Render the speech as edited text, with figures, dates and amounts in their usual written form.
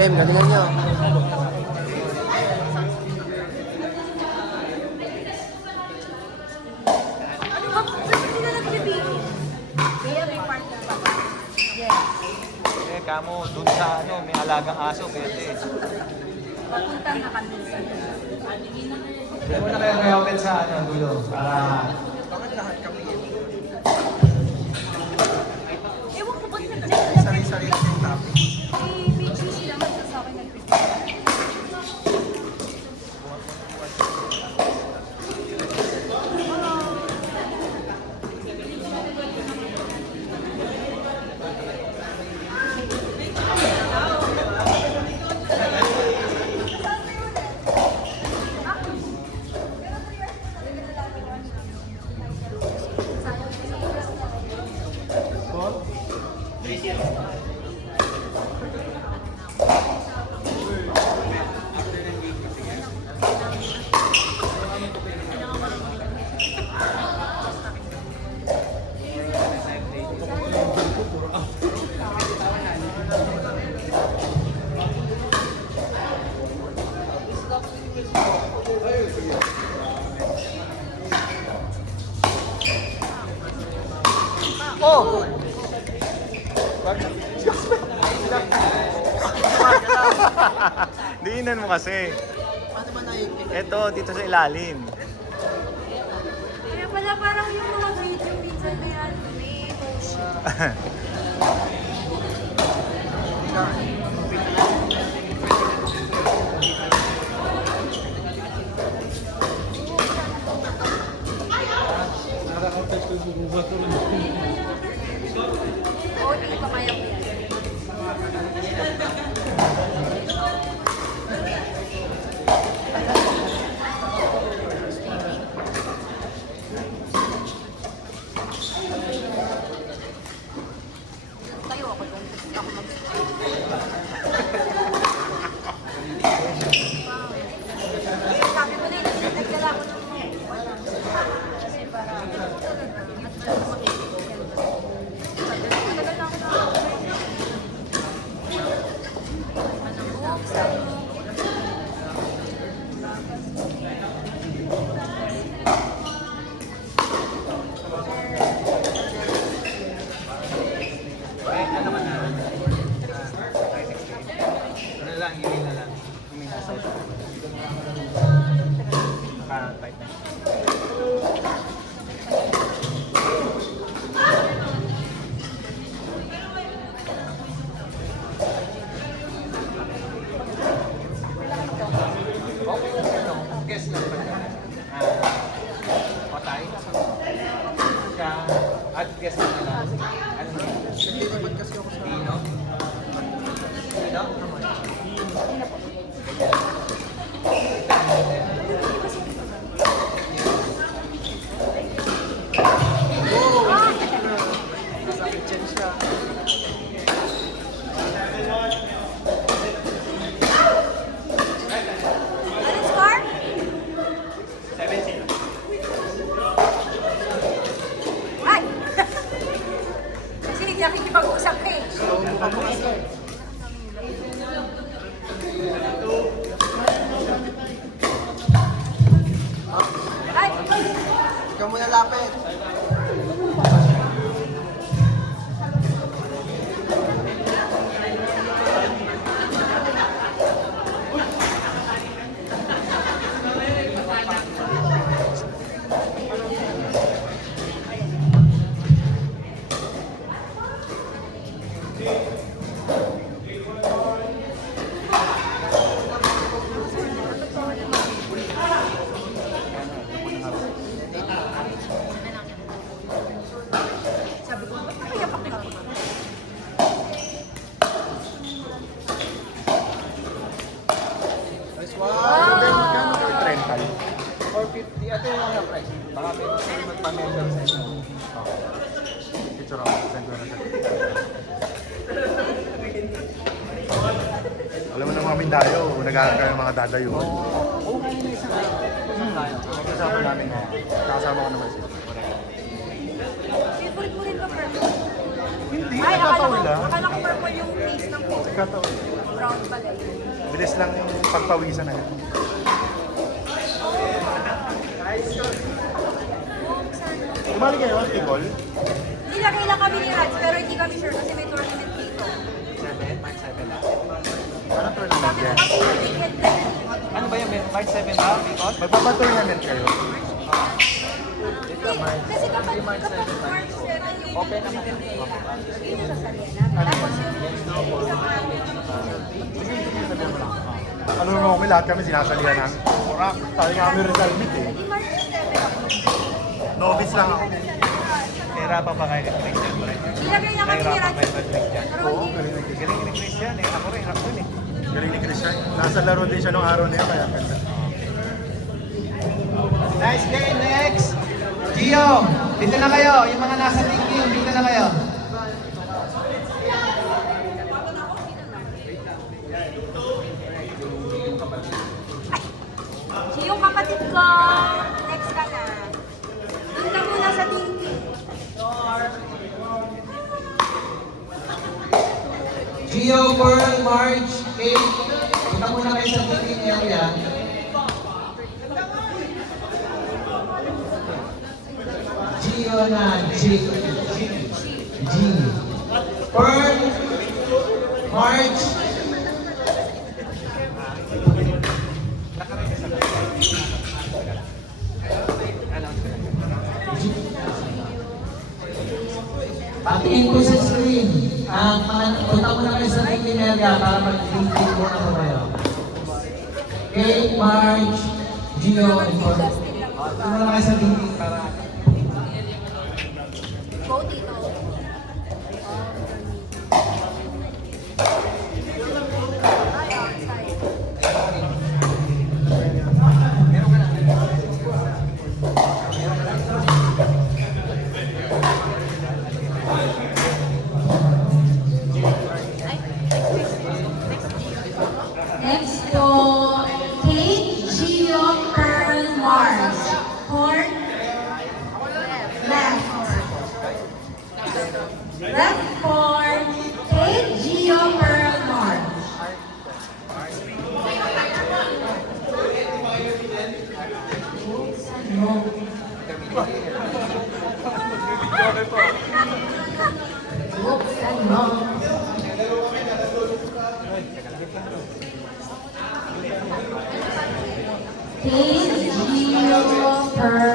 Game, galingan nyo. Ano ba? Hindi na nag-ibigin. Kaya may partner ba? Yes. Eh, kamo, dun sa ano, may alagang aso, pwede. Papunta na kami sa Pwede mo na kayo may open sa ano, dulo, para... Ewan ko ba't nag-check? Sari-sari lang yung topic. May cheesy naman sa akin nag-prepare. Oh! Diinan mo kasi. Paano ba naiintindihan? Ito, dito sa ilalim. Kaya pala parang yung mga video minsan may ano, may motion. Oo, hindi pa kaya ko yan. Tayo ako yung ako sabi ko na yun, nagdala ko ng kasi para Ano lang, email na lang. Email na sa ito. Naka-type na. Okay lang ano, guess lang ba niya? Patay? Siya, at guess lang nila. Ano na? Nililipat kasi ako sa... Dino? Dino? Nasa kitchen siya. Anong score? 7-0. Ay! Kasi hindi nakikipag-usap ka eh. Slow mo ka mo kasi. Ay! Ikaw muna lapit. Sabi ko, ba't kaya pa kita? Nice one. Then, gano'n kayo? Rental. 450. Ito yung ano price. Baka may magpa-member sa inyo. Picture ako. Send ko na sa Alam mo na mga Mindayo, nag-aaral ng mga dadayo. Oo, kaya na isang tayo. Kasama namin nga. Kasama ko naman sila. Favorite mo rin ba, Perfect? Hindi, Ay, nagkataon lang. akala ko purple yung face ng phone. Nagkataon. Brown pala yun. Bilis lang yung pagpawisan na yun. Kumali kayo, Tigol? Nilagay lang kami ni Rats, pero hindi kami sure kasi may tournament dito. Anong tournament Sabi ko yan? kasi yung weekend na yun. Ano ba yung March 7 ba? Bicol? Magpapatournament kayo? Hindi, kasi kapag March 7 yung Open naman. yun yung sasalihan namin. Tapos yung isang araw. Ano mo kami, lahat kami sinasalihan namin. Kurak, tayo nga kami Rizal Meet eh. Hindi March 7 ako. Novice lang ako. Nahirapan pa kayo ni Christian, pre. Nilagay lang kami ni Nahirapan Rats. kayo ni Christian. Pero Oo, hindi. galing ni Christian. Galing ni Christian eh. Ako rin, ako eh. Galing ni Christian. Nasa laro din siya nung araw na yun, kaya ganda. Nice game, next! Gio, dito na kayo. Yung mga nasa thinking, dito na kayo. Si yung kapatid ko, next ka na. Doon ka muna sa tingting. Gio, Pearl, March, Kate, punta muna kayo sa thinking area. Gio na G. G. Pearl, March, patingin po sa screen. Punta muna kayo sa thinking area para mag-thinking muna po kayo. Kate, March, Gio, and Pearl. Punta muna kayo sa thinking para... Go dito. Ay, outside. Next po, Kate, Gio, Pearl, Mars. Court, left. Left court, Kate, Gio, Pearl, Mars. Oops, ano? Kate, Gio, Pearl,